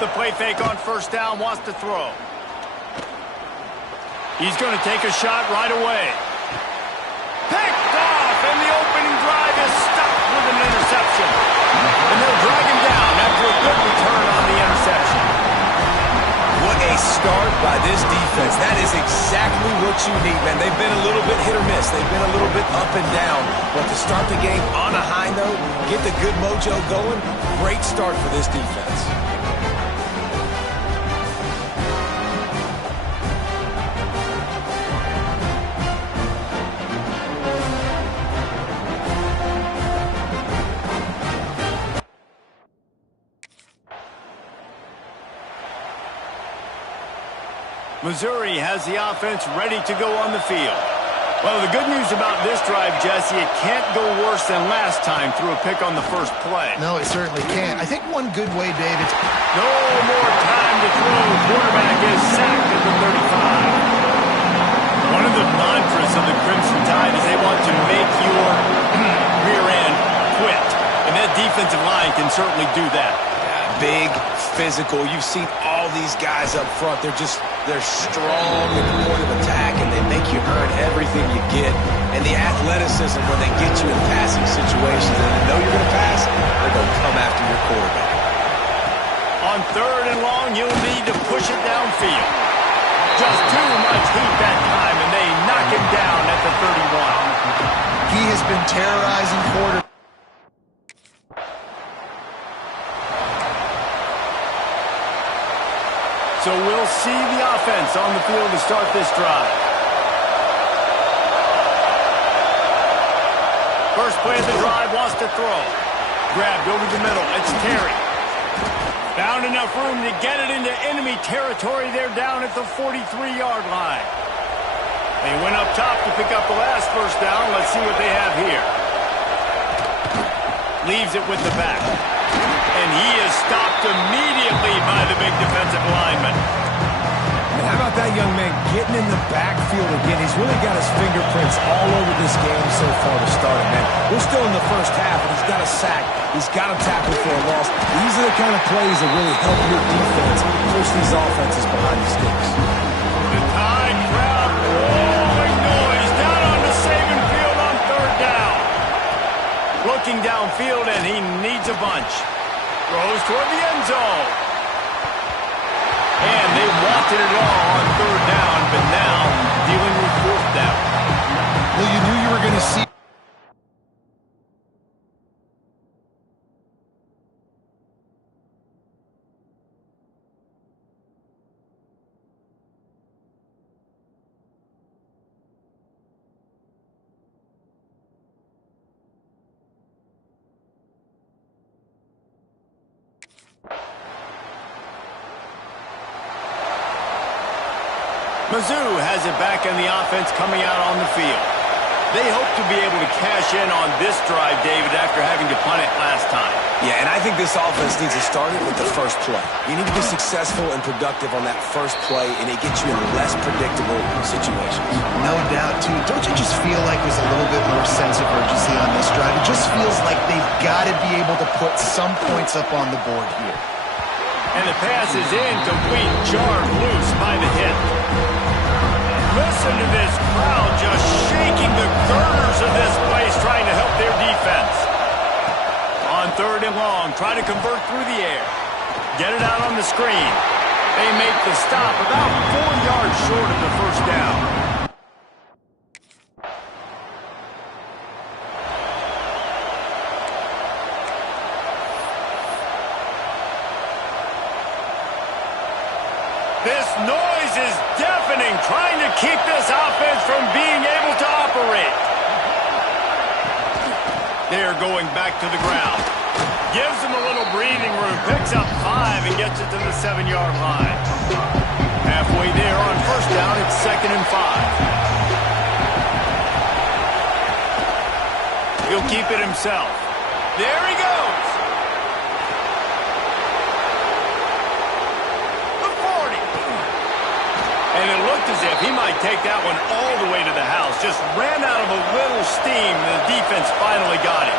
the play fake on first down, wants to throw. He's going to take a shot right away. Picked off, and the opening drive is stopped with an interception. And they'll drag him down after a good return on the interception. What a start by this defense. That is exactly what you need, man. They've been a little bit hit or miss. They've been a little bit up and down. But to start the game on a high note, get the good mojo going, great start for this defense. Missouri has the offense ready to go on the field. Well, the good news about this drive, Jesse, it can't go worse than last time through a pick on the first play. No, it certainly can't. I think one good way, David. No more time to throw. Quarterback is sacked at the 35. One of the mantras of the Crimson Tide is they want to make your rear end quit. And that defensive line can certainly do that. Big, physical. You've seen all these guys up front. They're strong at the point of attack, and they make you earn everything you get. And the athleticism, when they get you in passing situations and they know you're going to pass, they're going to come after your quarterback. On third and long, you'll need to push it downfield. Just too much heat that time, and they knock him down at the 31. He has been terrorizing quarterbacks. So we'll see the offense on the field to start this drive. First play of the drive, wants to throw. Grabbed over the middle. It's Terry. Found enough room to get it into enemy territory. They're down at the 43-yard line. They went up top to pick up the last first down. Let's see what they have here. Leaves it with the back. And he is stopped immediately by the big defensive lineman. And how about that young man getting in the backfield again? He's really got his fingerprints all over this game so far to start it, man. We're still in the first half, and he's got a sack. He's got a tackle for a loss. These are the kind of plays that really help your defense push these offenses behind the sticks. The Tide crowd rolling noise down on the Saban field on third down. Looking downfield, and he needs a bunch. Throws toward the end zone. And they wanted it all on third down, but now dealing with fourth down. Well, you knew you were going to see. Mizzou has it back in the offense coming out on the field. They hope to be able to cash in on this drive, David, after having to punt it last time. Yeah, and I think this offense needs to start it with the first play. You need to be successful and productive on that first play, and it gets you in less predictable situations. No doubt, too. Don't you just feel like there's a little bit more sense of urgency on this drive? It just feels like they've got to be able to put some points up on the board here. And the pass is incomplete, jarred loose by the hit. Listen to this crowd just shaking the girders of this place, trying to help their defense. On third and long, try to convert through the air. Get it out on the screen. They make the stop about 4 yards short of the first down. This noise is deafening, trying to keep this offense from being able to operate. They're going back to the ground. Gives them a little breathing room, picks up 5 and gets it to the 7-yard line. Halfway there on first down, it's 2nd and 5. He'll keep it himself. There he goes. And it looked as if he might take that one all the way to the house. Just ran out of a little steam, and the defense finally got it.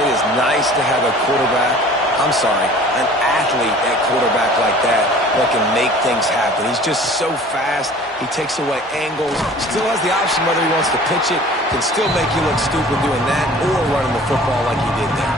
It is nice to have an athlete at quarterback like that can make things happen. He's just so fast. He takes away angles, still has the option whether he wants to pitch it, can still make you look stupid doing that or running the football like he did there.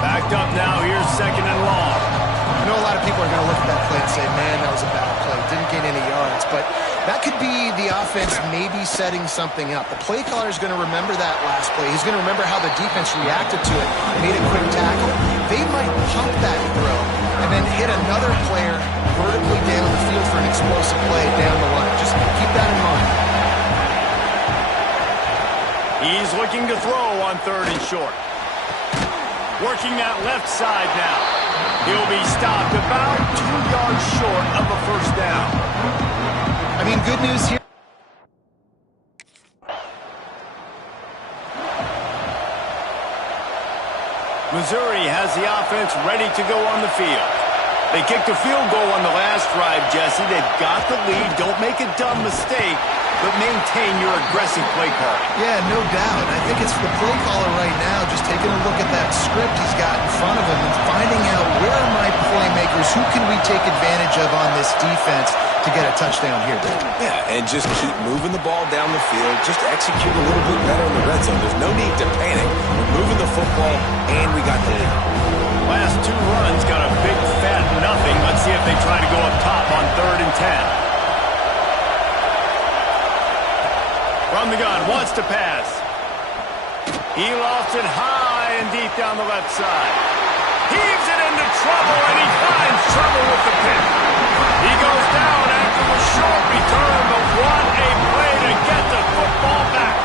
Backed up now, here's 2nd and long. I know a lot of people are going to look at that play and say, man, that was a bad play. Didn't gain any yards. But that could be the offense maybe setting something up. The play caller is going to remember that last play. He's going to remember how the defense reacted to it, made a quick tackle. They might pump that throw and then hit another player vertically down the field for an explosive play down the line. Just keep that in mind. He's looking to throw on 3rd and short. Working that left side now. He'll be stopped about 2 yards short of a 1st down. I mean, good news here. Missouri has the offense ready to go on the field. They kicked a field goal on the last drive, Jesse. They've got the lead. Don't make a dumb mistake, but maintain your aggressive play call. Yeah, no doubt. I think it's the play caller right now just taking a look at that script he's got in front of him and finding out where are my playmakers, who can we take advantage of on this defense to get a touchdown here, Dave. Yeah, and just keep moving the ball down the field. Just execute a little bit better in the red zone. There's no need to panic. We're moving the football, and we got the lead. Last 2 runs got a big fat nothing. Let's see if they try to go up top on 3rd and 10. From the gun, wants to pass. He lofts it high and deep down the left side. Heaves it into trouble, and he finds trouble with the pick. He goes down after the short return, but what a play to get the football back.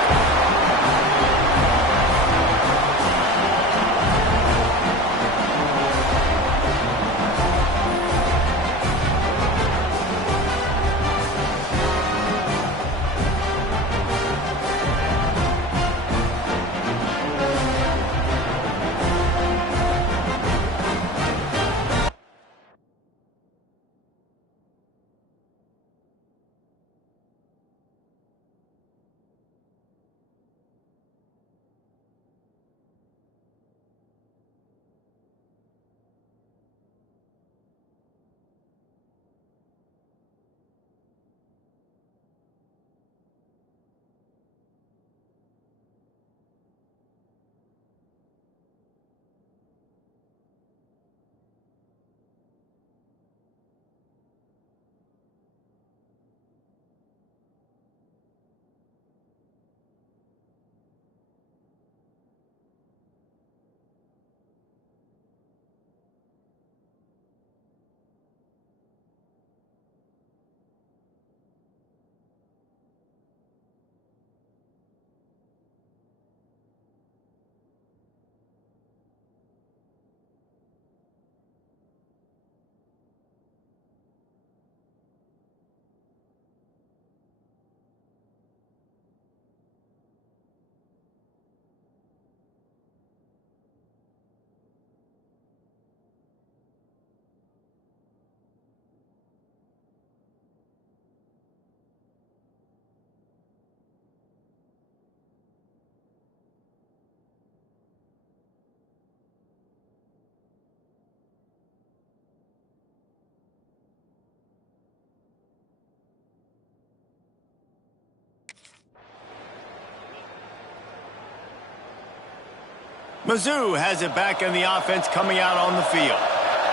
Mizzou has it back in the offense coming out on the field.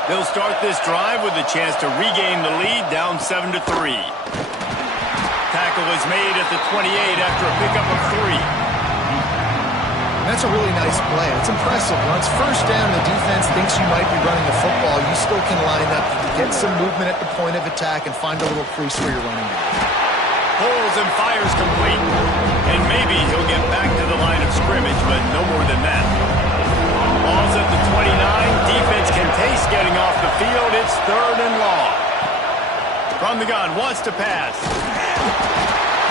They'll start this drive with a chance to regain the lead down 7-3. Tackle is made at the 28 after a pickup of 3. That's a really nice play. It's impressive. Once 1st down, the defense thinks you might be running the football. You still can line up, get some movement at the point of attack, and find a little crease where you're running. Pulls and fires complete. And maybe he'll get back to the line of scrimmage, but no more than that. Ball's at the 29. Defense can taste getting off the field. It's 3rd and long. From the gun, wants to pass.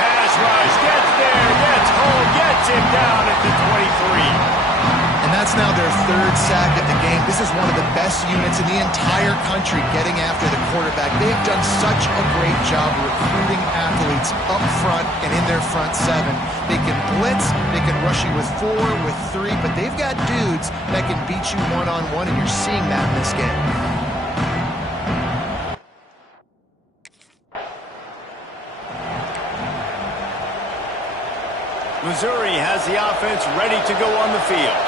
Pass rush, gets there, gets home, gets it down at the 23. And that's now their third sack of the game. This is one of the best units in the entire country getting after the quarterback. They've done such a great job recruiting athletes up front and in their front seven. They can blitz, they can rush you with 4, with 3, but they've got dudes that can beat you one-on-one, and you're seeing that in this game. Missouri has the offense ready to go on the field.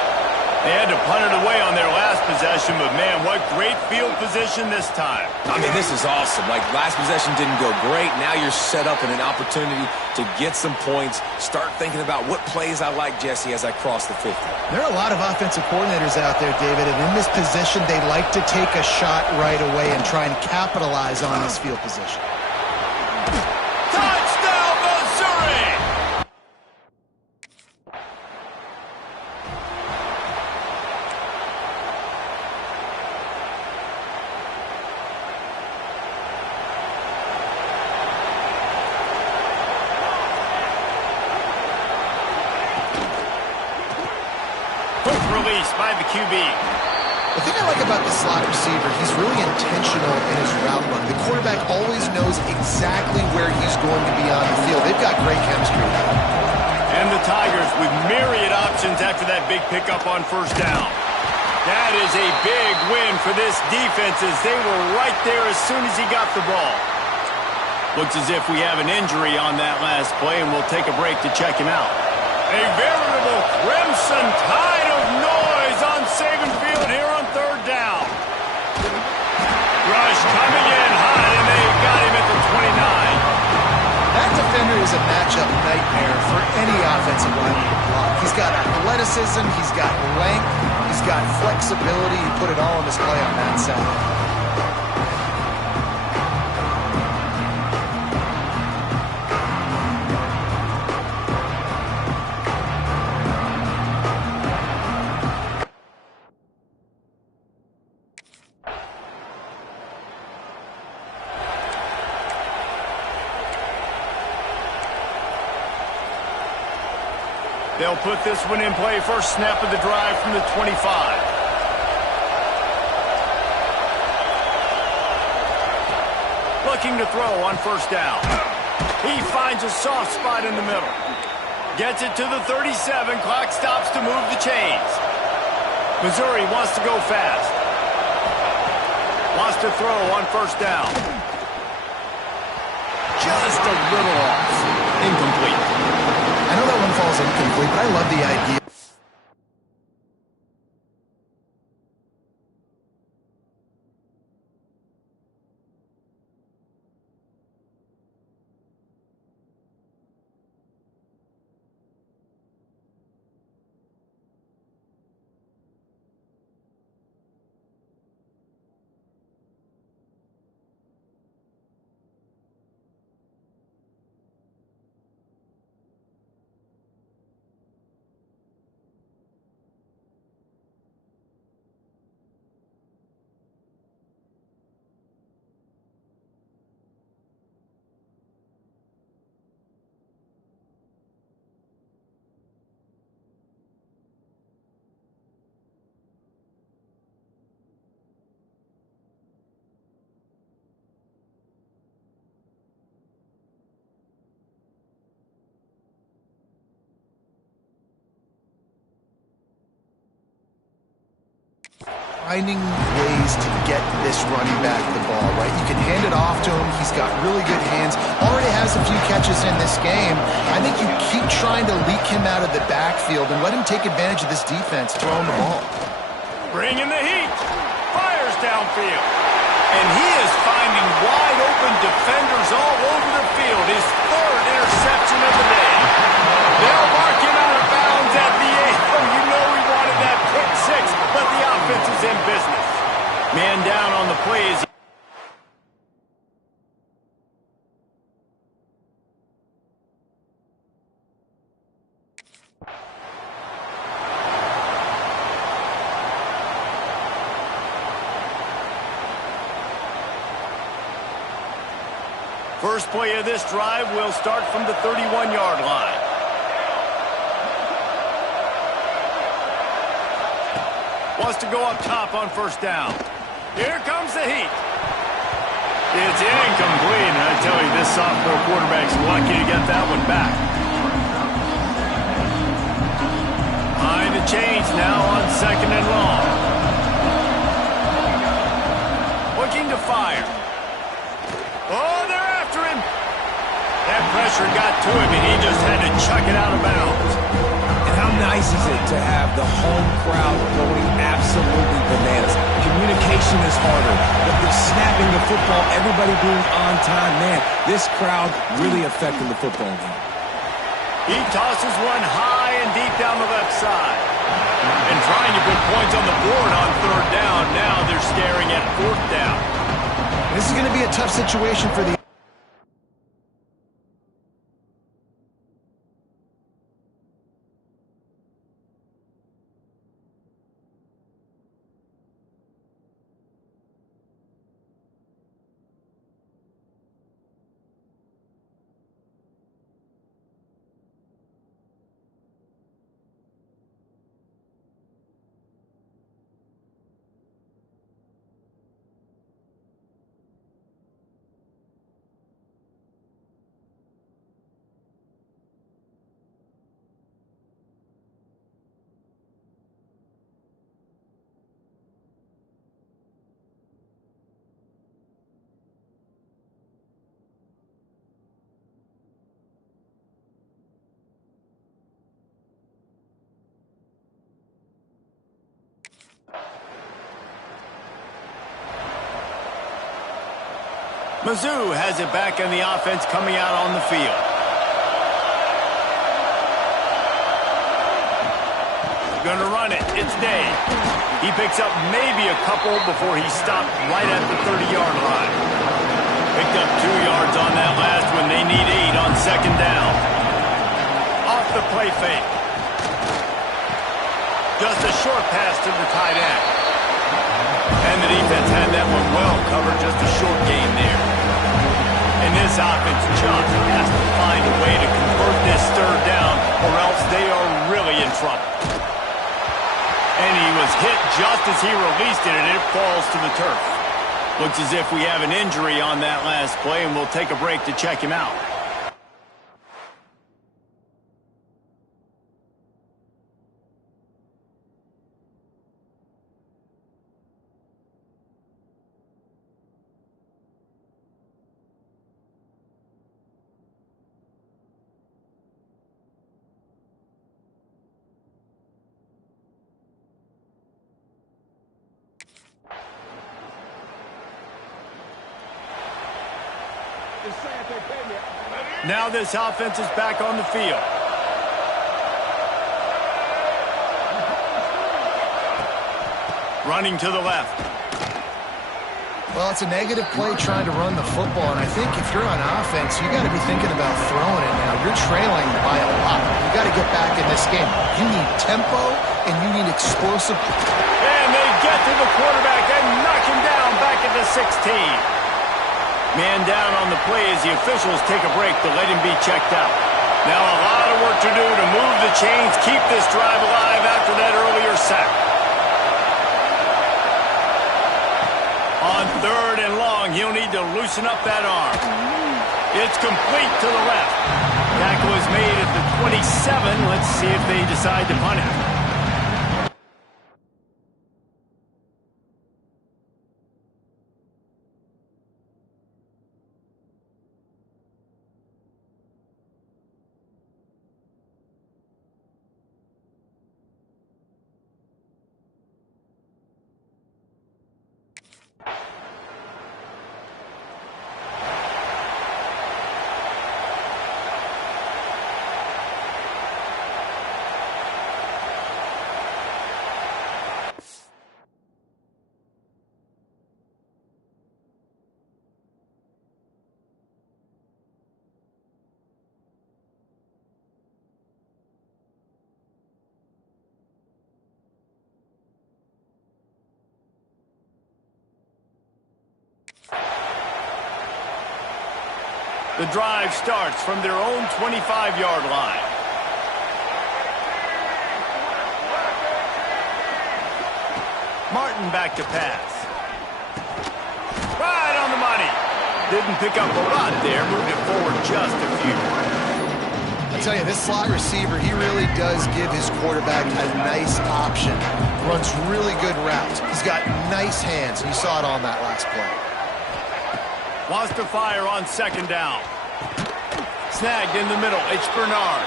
They had to punt it away on their last possession, but man, what great field position this time. I mean, this is awesome. Like, last possession didn't go great. Now you're set up in an opportunity to get some points. Start thinking about what plays I like, Jesse, as I cross the 50. There are a lot of offensive coordinators out there, David, and in this position, they like to take a shot right away and try and capitalize on this field position. Touchdown, Missouri! Release by the QB. The thing I like about the slot receiver, he's really intentional in his route run. The quarterback always knows exactly where he's going to be on the field. They've got great chemistry. And the Tigers with myriad options after that big pickup on first down. That is a big win for this defense as they were right there as soon as he got the ball. Looks as if we have an injury on that last play, and we'll take a break to check him out. A veritable crimson tide of noise on Saban Field here on third down. Rush coming in hot, and they got him at the 29. That defender is a matchup nightmare for any offensive lineman to block. He's got athleticism, he's got length, he's got flexibility. He put it all on display on that side. They'll put this one in play. First snap of the drive from the 25. Looking to throw on first down. He finds a soft spot in the middle. Gets it to the 37. Clock stops to move the chains. Missouri wants to go fast. Wants to throw on first down. Just a little off. Incomplete. I know that one falls incomplete, but I love the idea. Finding ways to get this running back the ball, right? You can hand it off to him. He's got really good hands. Already has a few catches in this game. I think you keep trying to leak him out of the backfield and let him take advantage of this defense throwing the ball. Bringing the heat. Fires downfield. And he is finding wide open defenders all over the field. His third interception of the day. They'll mark him out of bounds at the 8. Oh, you know he wanted that pick 6, but the offense is in business. Man down on the plays. First play of this drive will start from the 31-yard line. Wants to go up top on first down. Here comes the heat. It's incomplete, and I tell you, this sophomore quarterback's lucky to get that one back. Behind the chains now on second and long. Looking to fire. Oh, they're after him. That pressure got to him, and he just had to chuck it out of bounds. And how nice is it to have the home crowd going absolutely bananas? Communication is harder. The snapping the football, everybody being on time. Man, this crowd really affecting the football game. He tosses one high and deep down the left side. And trying to put points on the board on third down. Now they're staring at fourth down. This is going to be a tough situation for the... Mizzou has it back in the offense coming out on the field. Gonna run it. It's Day. He picks up maybe a couple before he stopped right at the 30-yard line. Picked up 2 yards on that last one. They need 8 on second down. Off the play fake. Just a short pass to the tight end. And the defense had that one well covered. Just a short gain there. And this offense just has to find a way to convert this third down, or else they are really in trouble. And he was hit just as he released it, and it falls to the turf. Looks as if we have an injury on that last play, and we'll take a break to check him out. Now this offense is back on the field. Running to the left. Well, it's a negative play trying to run the football, and I think if you're on offense, you got to be thinking about throwing it now. You're trailing by a lot. You got to get back in this game. You need tempo, and you need explosive. And they get to the quarterback and knock him down back at the 16. Man down on the play as the officials take a break to let him be checked out. Now a lot of work to do to move the chains, keep this drive alive after that earlier sack. On third and long, he'll need to loosen up that arm. It's complete to the left. Tackle is made at the 27. Let's see if they decide to punt it. The drive starts from their own 25-yard line. Martin back to pass. Right on the money. Didn't pick up a lot there, moved it forward just a few. I tell you, this slot receiver, he really does give his quarterback a nice option. Runs really good routes. He's got nice hands. You saw it on that last play. Wants to fire on second down. Snagged in the middle. It's Bernard.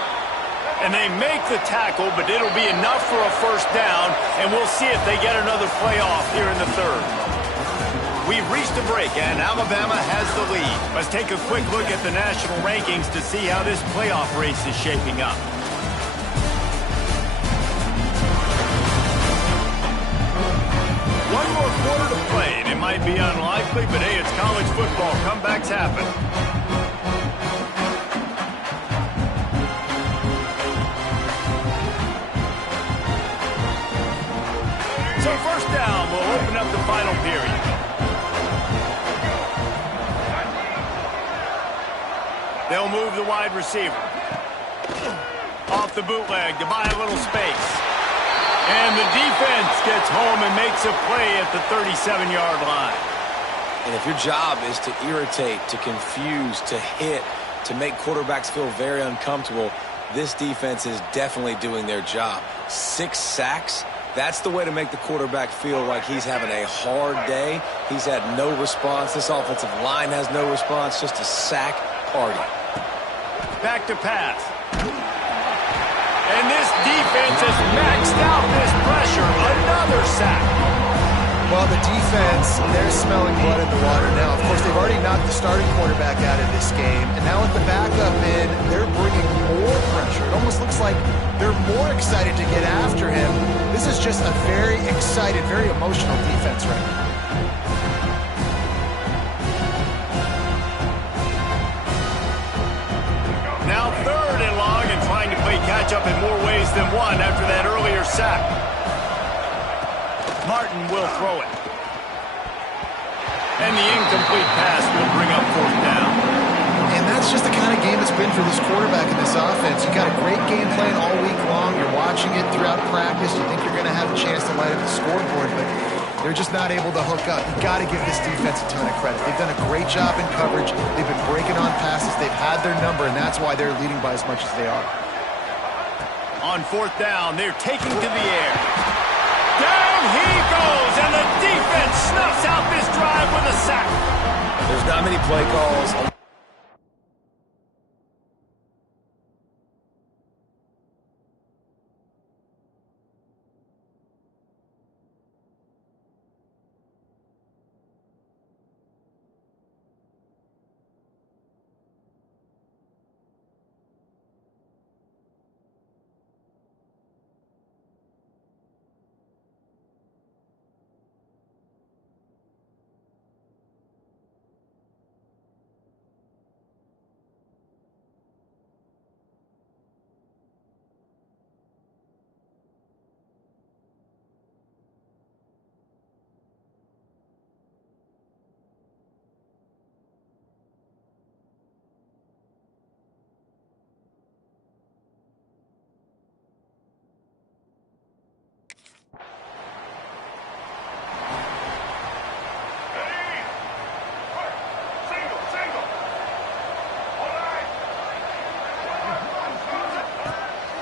And they make the tackle, but it'll be enough for a first down, and we'll see if they get another play off here in the third. We've reached a break, and Alabama has the lead. Let's take a quick look at the national rankings to see how this playoff race is shaping up. One more quarter to play, and it might be unlikely, but hey, it's college football. Comebacks happen. So first down, we'll open up the final period. They'll move the wide receiver. Off the bootleg to buy a little space. And the defense gets home and makes a play at the 37-yard line. And if your job is to irritate, to confuse, to hit, to make quarterbacks feel very uncomfortable, this defense is definitely doing their job. 6 sacks, that's the way to make the quarterback feel like he's having a hard day. He's had no response. This offensive line has no response, just a sack party. Back to pass. And this defense has maxed out this pressure. Another sack. Well, the defense, they're smelling blood in the water now. Of course, they've already knocked the starting quarterback out of this game. And now with the backup in, they're bringing more pressure. It almost looks like they're more excited to get after him. This is just a very excited, very emotional defense right now. Now third and long and trying to play catch-up in more ways than one after that earlier sack. Martin will throw it. And the incomplete pass will bring up fourth down. And that's just the kind of game it's been for this quarterback in this offense. You got a great game plan all week long. You're watching it throughout practice. You think you're going to have a chance to light up the scoreboard, but they're just not able to hook up. You got to give this defense a ton of credit. They've done a great job in coverage. They've been breaking on passes. They've had their number, and that's why they're leading by as much as they are. On fourth down, they're taking to the air. Down he goes, and the defense snuffs out this drive with a sack. There's not many play calls.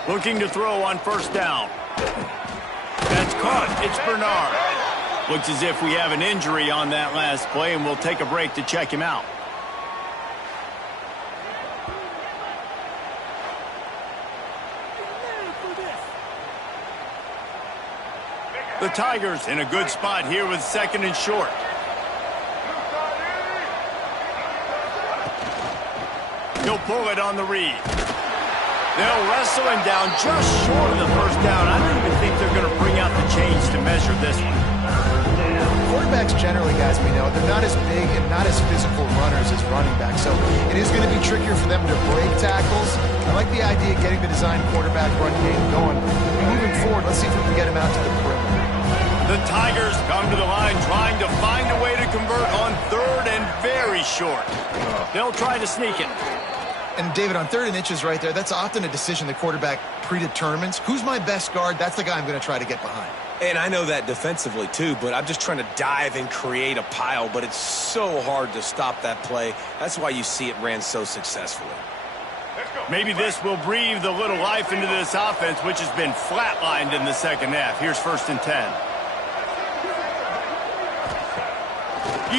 Looking to throw on first down. That's caught. It's Bernard. Looks as if we have an injury on that last play, and we'll take a break to check him out. The Tigers in a good spot here with second and short. He'll pull it on the read. They'll wrestle him down just short of the first down. I don't even think they're going to bring out the chains to measure this one. Quarterbacks generally, guys, we know, they're not as big and not as physical runners as running backs, so it is going to be trickier for them to break tackles. I like the idea of getting the design quarterback run game going. Moving forward, let's see if we can get him out to the perimeter. The Tigers come to the line trying to find a way to convert on third and very short. They'll try to sneak it. And, David, on third and inches right there, that's often a decision the quarterback predetermines. Who's my best guard? That's the guy I'm going to try to get behind. And I know that defensively too, but I'm just trying to dive and create a pile, but it's so hard to stop that play. That's why you see it ran so successfully. Maybe this will breathe a little life into this offense, which has been flatlined in the second half. Here's 1st and 10.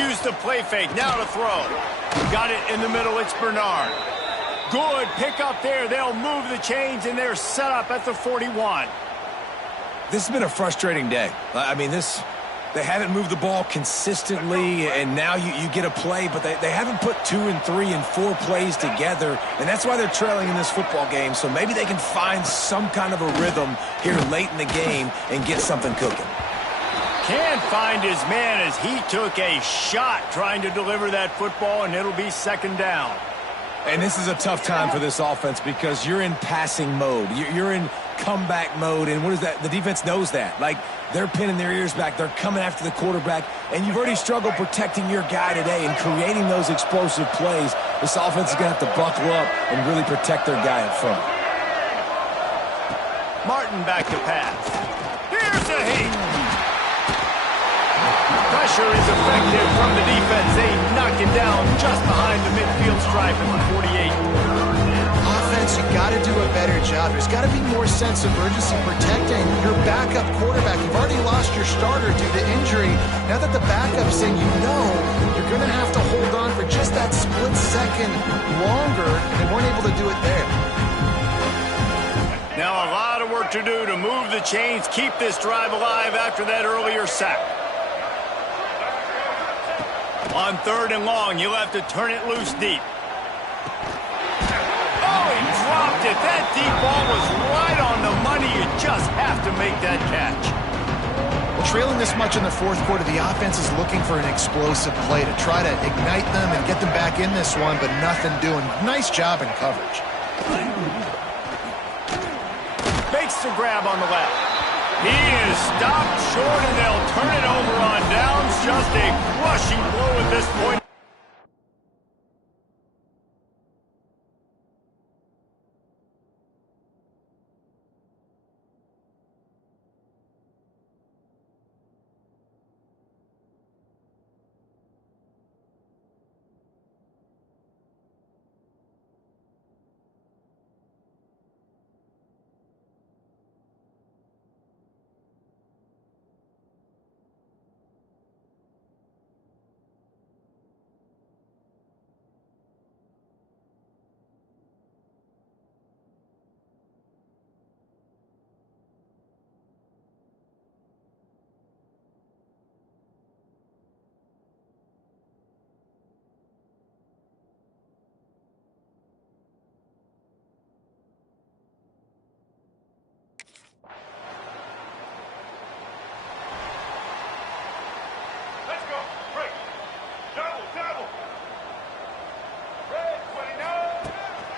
Use the play fake. Now to throw. Got it in the middle. It's Bernard. Good pick up there. They'll move the chains, and they're set up at the 41. This has been a frustrating day. I mean, they haven't moved the ball consistently, and now you get a play, but they haven't put 2 and 3 and 4 plays together, and that's why they're trailing in this football game. So maybe they can find some kind of a rhythm here late in the game and get something cooking. Can't find his man as he took a shot trying to deliver that football, and it'll be 2nd down. And this is a tough time for this offense because you're in passing mode. You're in comeback mode, and what is that? The defense knows that. Like, they're pinning their ears back. They're coming after the quarterback, and you've already struggled protecting your guy today and creating those explosive plays. This offense is going to have to buckle up and really protect their guy up front. Martin back to pass. Here's a heat. Pressure is effective from the defense. They knock him down just behind the midfield stripe at the 48. Offense, you got to do a better job. There's got to be more sense of urgency protecting your backup quarterback. You've already lost your starter due to injury. Now that the backup's in, you're going to have to hold on for just that split second longer, and they weren't able to do it there. Now a lot of work to do to move the chains, keep this drive alive after that earlier sack. On 3rd and long, you'll have to turn it loose deep. Oh, he dropped it. That deep ball was right on the money. You just have to make that catch. Well, trailing this much in the 4th quarter, the offense is looking for an explosive play to try to ignite them and get them back in this one, but nothing doing. Nice job in coverage. Makes the grab on the left. He is stopped short, and they'll turn it over on downs. Just a crushing blow at this point.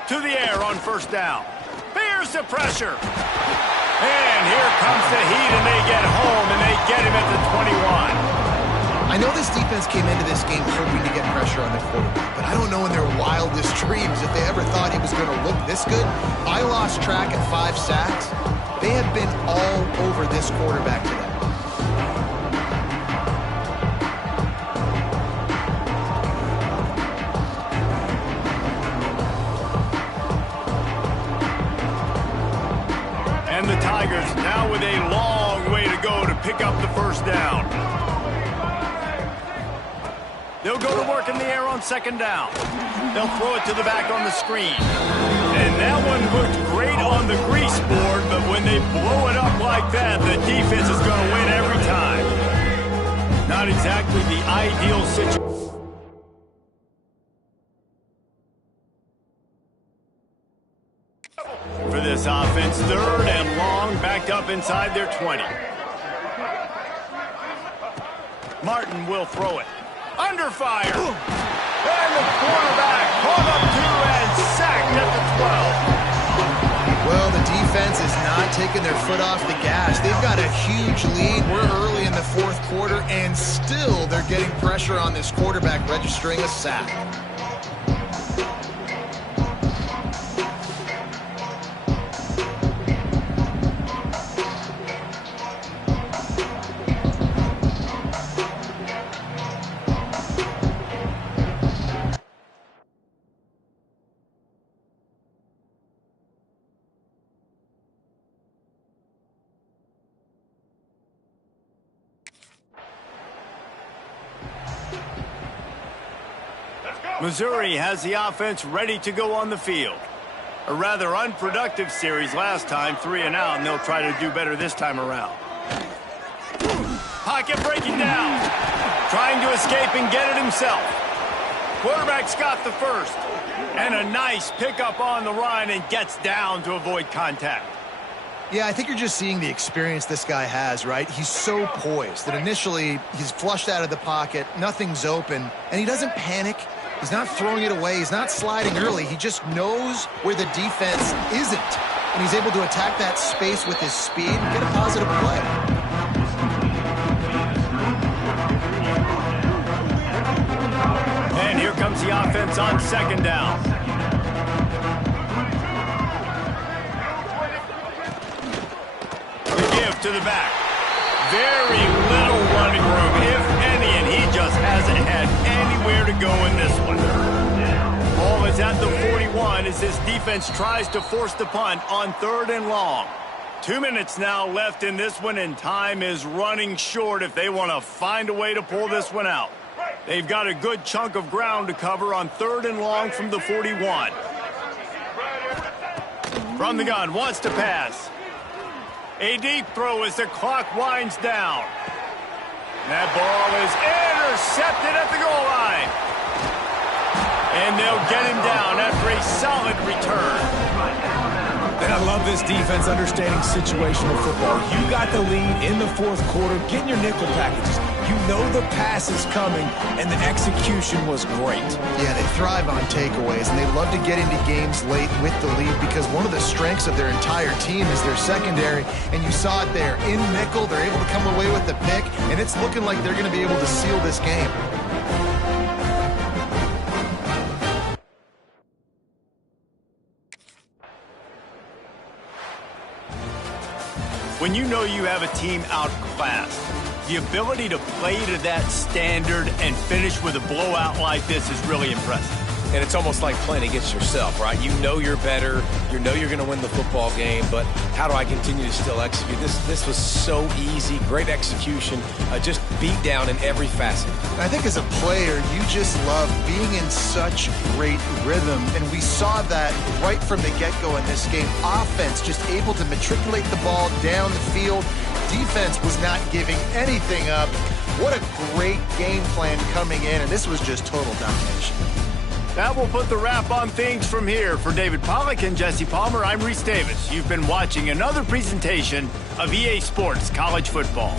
To the air on 1st down. Here's the pressure. And here comes the heat, and they get home, and they get him at the 21. I know this defense came into this game hoping to get pressure on the quarterback, but I don't know in their wildest dreams if they ever thought he was going to look this good. I lost track at 5 sacks. They have been all over this quarterback today. And the Tigers now with a long way to go to pick up the 1st down. They'll go to work in the air on 2nd down. They'll throw it to the back on the screen. And that one looked great on the grease board, but when they blow it up like that, the defense is going to win every time. Not exactly the ideal situation. For this offense, 3rd and long, backed up inside their 20. Martin will throw it. Under fire. And the quarterback caught up to and sacked at the 12. Well, the defense is not taking their foot off the gas. They've got a huge lead. We're early in the 4th quarter, and still they're getting pressure on this quarterback, registering a sack. Missouri has the offense ready to go on the field. A rather unproductive series last time, 3 and out, and they'll try to do better this time around. Pocket breaking down. Trying to escape and get it himself. Quarterback's got the first. And a nice pickup on the run and gets down to avoid contact. Yeah, I think you're just seeing the experience this guy has, right? He's so poised that initially he's flushed out of the pocket, nothing's open, and he doesn't panic. He's not throwing it away. He's not sliding early. He just knows where the defense isn't. And he's able to attack that space with his speed and get a positive play. And here comes the offense on second down. The give to the back. Very little running room, if any, and he just hasn't had anywhere to go in this one. Ball is at the 41 as this defense tries to force the punt on 3rd and long. 2 minutes now left in this one, and time is running short if they want to find a way to pull this one out. They've got a good chunk of ground to cover on 3rd and long from the 41. From the gun, wants to pass. A deep throw as the clock winds down. That ball is intercepted at the goal line. And they'll get him down after a solid return. And I love this defense understanding situational football. You got the lead in the 4th quarter. Get in your nickel packages. You know the pass is coming, and the execution was great. Yeah, they thrive on takeaways, and they love to get into games late with the lead because one of the strengths of their entire team is their secondary, and you saw it there. In nickel, they're able to come away with the pick, and it's looking like they're going to be able to seal this game. When you know you have a team outclassed, the ability to play to that standard and finish with a blowout like this is really impressive. And it's almost like playing against yourself, right? You know you're better. You know you're going to win the football game, but how do I continue to still execute? This was so easy. Great execution. Just beat down in every facet. I think as a player, you just love being in such great rhythm, and we saw that right from the get-go in this game. Offense just able to matriculate the ball down the field. Defense was not giving anything up. What a great game plan coming in, and this was just total domination. That will put the wrap on things from here. For David Pollack and Jesse Palmer, I'm Reese Davis. You've been watching another presentation of EA Sports College Football.